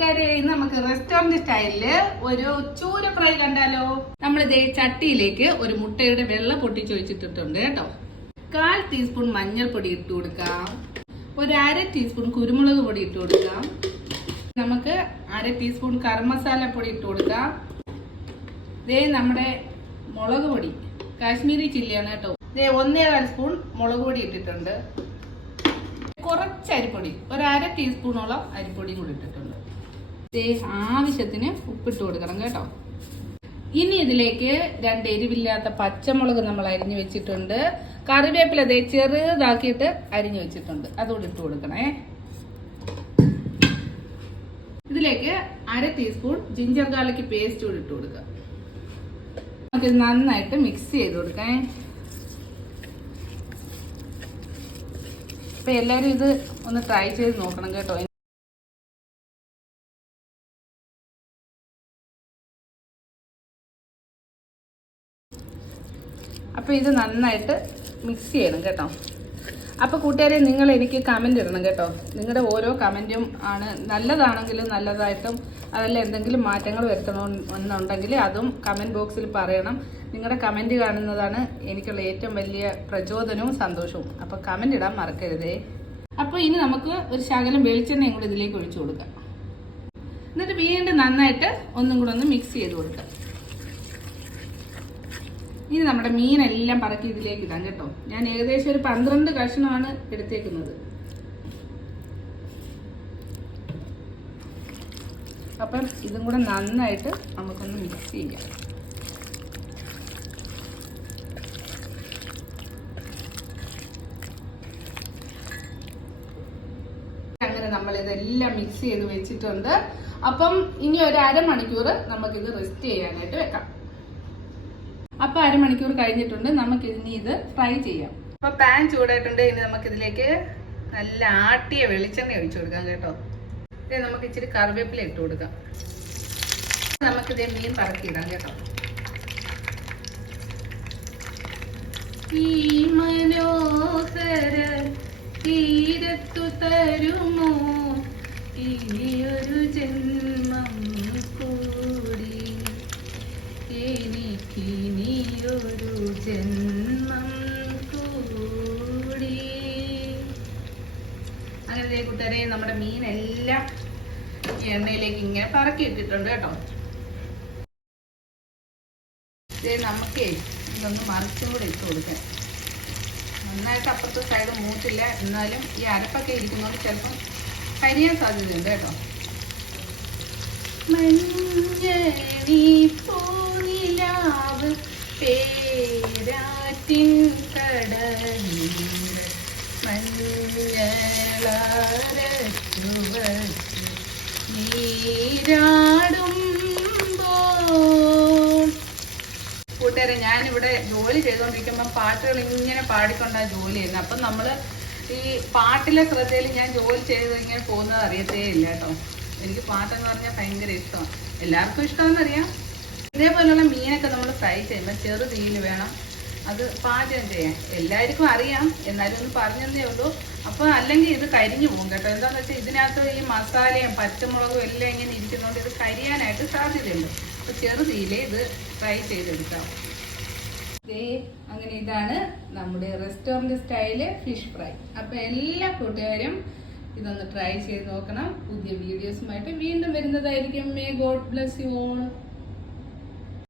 കൂട്ടുകാരെ, ഇന്ന് നമുക്ക് റെസ്റ്റോറന്റ് സ്റ്റൈലില് ഒരു ചൂര ഫ്രൈ കണ്ടാലോ. നമ്മളിതേ ചട്ടിയിലേക്ക് ഒരു മുട്ടയുടെ വെള്ള പൊട്ടിച്ച് ഒഴിച്ചിട്ടിട്ടുണ്ട് കേട്ടോ. 1/4 ടീസ്പൂൺ മഞ്ഞൾപ്പൊടി ഇട്ട് കൊടുക്കാം. ഒരു 1/2 ടീസ്പൂൺ കുരുമുളക് പൊടി ഇട്ട് കൊടുക്കാം. നമുക്ക് 1/2 ടീസ്പൂൺ ഗരം മസാല പൊടി ഇട്ട് കൊടുക്കാം. ഇതേ നമ്മുടെ മുളക് പൊടി കാശ്മീരി ചില്ലിയാണ് കേട്ടോ. ഇതേ 1/4 സ്പൂൺ മുളക് പൊടി ഇട്ടിട്ടുണ്ട്. കുറച്ച് അരിപ്പൊടി, ഒരു 1/2 ടീസ്പൂണോളം അരിപ്പൊടിയും കൂടി ഇട്ടിട്ടുണ്ട്. ആവശ്യത്തിന് ഉപ്പിട്ട് കൊടുക്കണം കേട്ടോ. ഇനി ഇതിലേക്ക് 2 എരിവില്ലാത്ത പച്ചമുളക് നമ്മൾ അരിഞ്ഞു വെച്ചിട്ടുണ്ട്. കറിവേപ്പില ചെറുതാക്കിയിട്ട് അരിഞ്ഞു വെച്ചിട്ടുണ്ട്, അതുകൂടി ഇട്ട് കൊടുക്കണേ. ഇതിലേക്ക് 1/2 ടീസ്പൂൺ ജിഞ്ചർ ഗാർലിക് പേസ്റ്റ് കൂടി ഇട്ട് കൊടുക്കുക. നമുക്കിത് നന്നായിട്ട് മിക്സ് ചെയ്ത് കൊടുക്കാം. അപ്പൊ എല്ലാവരും ഇത് ഒന്ന് ട്രൈ ചെയ്ത് നോക്കണം കേട്ടോ. അപ്പൊ ഇത് നന്നായിട്ട് മിക്സ് ചെയ്യണം കേട്ടോ. അപ്പൊ കൂട്ടുകാരെ, നിങ്ങൾ എനിക്ക് കമന്റ് ഇടണം കേട്ടോ. നിങ്ങളുടെ ഓരോ കമന്റും ആണ് നല്ലതാണെങ്കിലും നല്ലതായിട്ടും അതല്ല എന്തെങ്കിലും മാറ്റങ്ങൾ വരുത്തണമെന്നുണ്ടെങ്കിൽ അതും കമന്റ് ബോക്സിൽ പറയണം. നിങ്ങളുടെ കമന്റ് കാണുന്നതാണ് എനിക്കുള്ള ഏറ്റവും വലിയ പ്രചോദനവും സന്തോഷവും. അപ്പൊ കമന്റ് ഇടാൻ മറക്കരുതേ. അപ്പൊ ഇനി നമുക്ക് ഒരു ശകലം വെളിച്ചെണ്ണയും കൂടി ഇതിലേക്ക് ഒഴിച്ചു കൊടുക്കാം. എന്നിട്ട് വീണ്ടും നന്നായിട്ട് ഒന്നും കൂടെ ഒന്ന് മിക്സ് ചെയ്ത് കൊടുക്കാം. ഇനി നമ്മുടെ മീനെല്ലാം പറക്കി ഇതിലേക്ക് ഇടാം കേട്ടോ. ഞാൻ ഏകദേശം ഒരു 12 കഷ്ണമാണ് എടുത്തേക്കുന്നത്. അപ്പം ഇതും കൂടെ നന്നായിട്ട് നമുക്കൊന്ന് മിക്സ് ചെയ്യാം. അങ്ങനെ നമ്മൾ ഇതെല്ലാം മിക്സ് ചെയ്ത് വെച്ചിട്ടുണ്ട്. അപ്പം ഇനി ഒരു 1/2 മണിക്കൂർ നമുക്കിത് റെസ്റ്റ് ചെയ്യാനായിട്ട് വെക്കാം. അപ്പൊ 1/2 മണിക്കൂർ കഴിഞ്ഞിട്ടുണ്ട്. നമുക്ക് ഇനി ഇത് ഫ്രൈ ചെയ്യാം. അപ്പൊ പാൻ ചൂടായിട്ടുണ്ട്. ഇനി നമുക്ക് ഇതിലേക്ക് നല്ല ആട്ടിയ വെളിച്ചെണ്ണ ഒഴിച്ചു കൊടുക്കാം കേട്ടോ. ഇത് നമുക്ക് ഇച്ചിരി കറിവേപ്പില ഇട്ട് കൊടുക്കാം. നമുക്കിതേ മീൻ പറക്കിയിടാം കേട്ടോ. ഈ മനോഹര തീരത്തു തരുമോ ഇനിയൊരു ജന്മം കൂടി, എനിക്കിനിയൊരു ജന്മം കൂടി. അങ്ങനെ കൂട്ടുകാരെ, നമ്മുടെ മീനെല്ലാം എണ്ണയിലേക്ക് ഇങ്ങനെ പറക്കി ഇട്ടിട്ടുണ്ട് കേട്ടോ. നമുക്ക് ഇതൊന്ന് മറിച്ചും കൂടെ ഇട്ട് കൊടുക്കാം. നന്നായിട്ട് അപ്പുറത്തെ സൈഡ് മൂത്തില്ല, എന്നാലും ഈ അരപ്പൊക്കെ ഇരിക്കുന്നതുകൊണ്ട് ചിലപ്പം കരിയാൻ സാധ്യതയുണ്ട് കേട്ടോ. മഞ്ഞണി പൂനിലാവ് പേരാറ്റിൻ കടലിൽ മഞ്ഞളരച്ചുവച്ച് നീരാടുമ്പോൾ. കൂട്ടുകാരെ, ഞാനിവിടെ ജോലി ചെയ്തുകൊണ്ടിരിക്കുമ്പോൾ പാട്ടുകൾ ഇങ്ങനെ പാടിക്കൊണ്ടാണ് ജോലി ചെയ്യുന്നത്. അപ്പം നമ്മൾ ഈ പാട്ടിലെ ശ്രദ്ധയിൽ ഞാൻ ജോലി ചെയ്ത് ഇങ്ങനെ പോകുന്നത് അറിയത്തേ ഇല്ല കേട്ടോ. എനിക്ക് പാട്ടെന്ന് പറഞ്ഞാൽ ഭയങ്കര ഇഷ്ടമാണ്. എല്ലാവർക്കും ഇഷ്ടമെന്നറിയാം. ഇതേപോലെയുള്ള മീനൊക്കെ നമ്മൾ ഫ്രൈ ചെയ്യുമ്പോൾ ചെറു തീയിൽ വേണം അത് പാചകം ചെയ്യാൻ. എല്ലാവർക്കും അറിയാം, എന്നാലും ഒന്ന് പറഞ്ഞതേ ഉള്ളൂ. അപ്പോൾ അല്ലെങ്കിൽ ഇത് കരിഞ്ഞു പോകും കേട്ടോ. എന്താണെന്ന് വെച്ചാൽ ഇതിനകത്ത് ഈ മസാലയും പച്ചമുളകും എല്ലാം ഇങ്ങനെ ഇരിക്കുന്നതുകൊണ്ട് ഇത് കരിയാനായിട്ട് സാധ്യതയുണ്ട്. അപ്പോൾ ചെറു തീയിൽ ഇത് ഫ്രൈ ചെയ്തെടുക്കാം. അങ്ങനെ ഇതാണ് നമ്മുടെ റെസ്റ്റോറൻറ്റ് സ്റ്റൈല് ഫിഷ് ഫ്രൈ. അപ്പോൾ എല്ലാ കൂട്ടുകാരും ഇതൊന്ന് ട്രൈ ചെയ്ത് നോക്കണം. പുതിയ വീഡിയോസുമായിട്ട് വീണ്ടും വരുന്നതായിരിക്കും. May God bless you all.